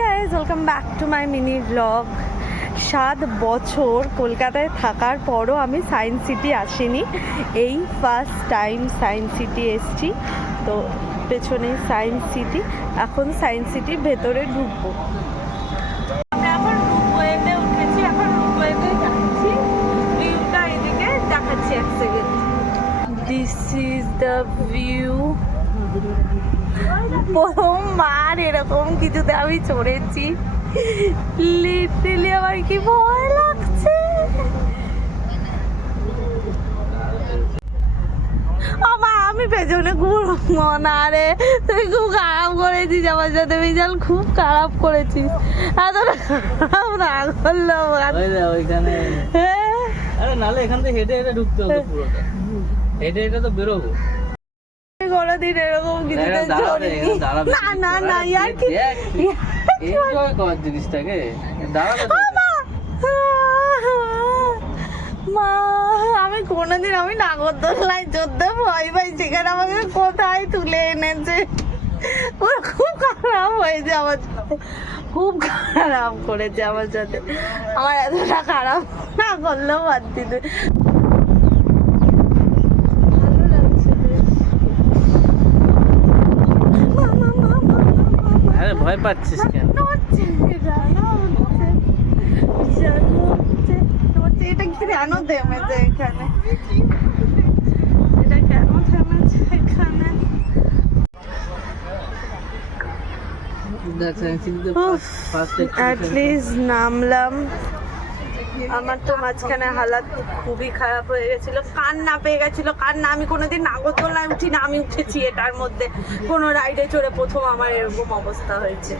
Guys, welcome back to my mini blog. 7 বছর কলকাতায় থাকার পরও আমি সায়েন্স সিটি আসিনি। এই ফার্স্ট টাইম সায়েন্স সিটি এসছি। তো পেছনে সায়েন্স সিটি, এখন সায়েন্স সিটির ভেতরে ঢুকবো। আমরা এখন রুপওয়েতে উঠেছি, এখন রুপওয়েতে যাচ্ছি। ভিউটা এদিকে দেখাচ্ছি এক second. This is the view. প্রথমবার এরকম কিছুতে আমি চড়েছি, লিটারালি আমার কি ভয় লাগছে। মা আমি পেছনে ঘুরবো না রে, তুই খুব খারাপ করেছিস আমার সাথে, বিশাল খুব খারাপ করেছিস। এতটা খারাপ না করলো ওইখানে। আরে নালে এখান থেকে হেঁটে হেঁটে ঢুকতে হতো পুরোটা, হেঁটে হেঁটে তো বেরোবো। কোনোদিন এরকম কিছুতে চড়িনি। না না না ইয়ার কি এনজয় কর জিনিসটাকে, দাঁড়াতে মা, আমি কোনোদিন আমি নাগরদোলায় চড়তে ভয় পাই, সেখানে আমাকে কোথায় তুলে এনেছে। পুরো খুব খারাপ হয়েছে আমার সাথে, খুব খারাপ করেছে আমার সাথে। আমার এতটা খারাপ না করলেও বাদ দিতে। আরে ভয় পাচ্ছিস কেন? এটা কি কেন থেমেছে এখানে? এটা কেন থেমেছে এখানে? অ্যাটলিস্ট নামলাম। আমার তো মাঝখানে হালাত খুবই খারাপ হয়ে গেছিল, কান্না পেয়ে গেছিল, কান্না। আমি কোনোদিন নাগরদোলনায় উঠি না, আমি উঠেছি এটার মধ্যে কোনো রাইডে চড়ে, প্রথম আমার এরকম অবস্থা হয়েছে।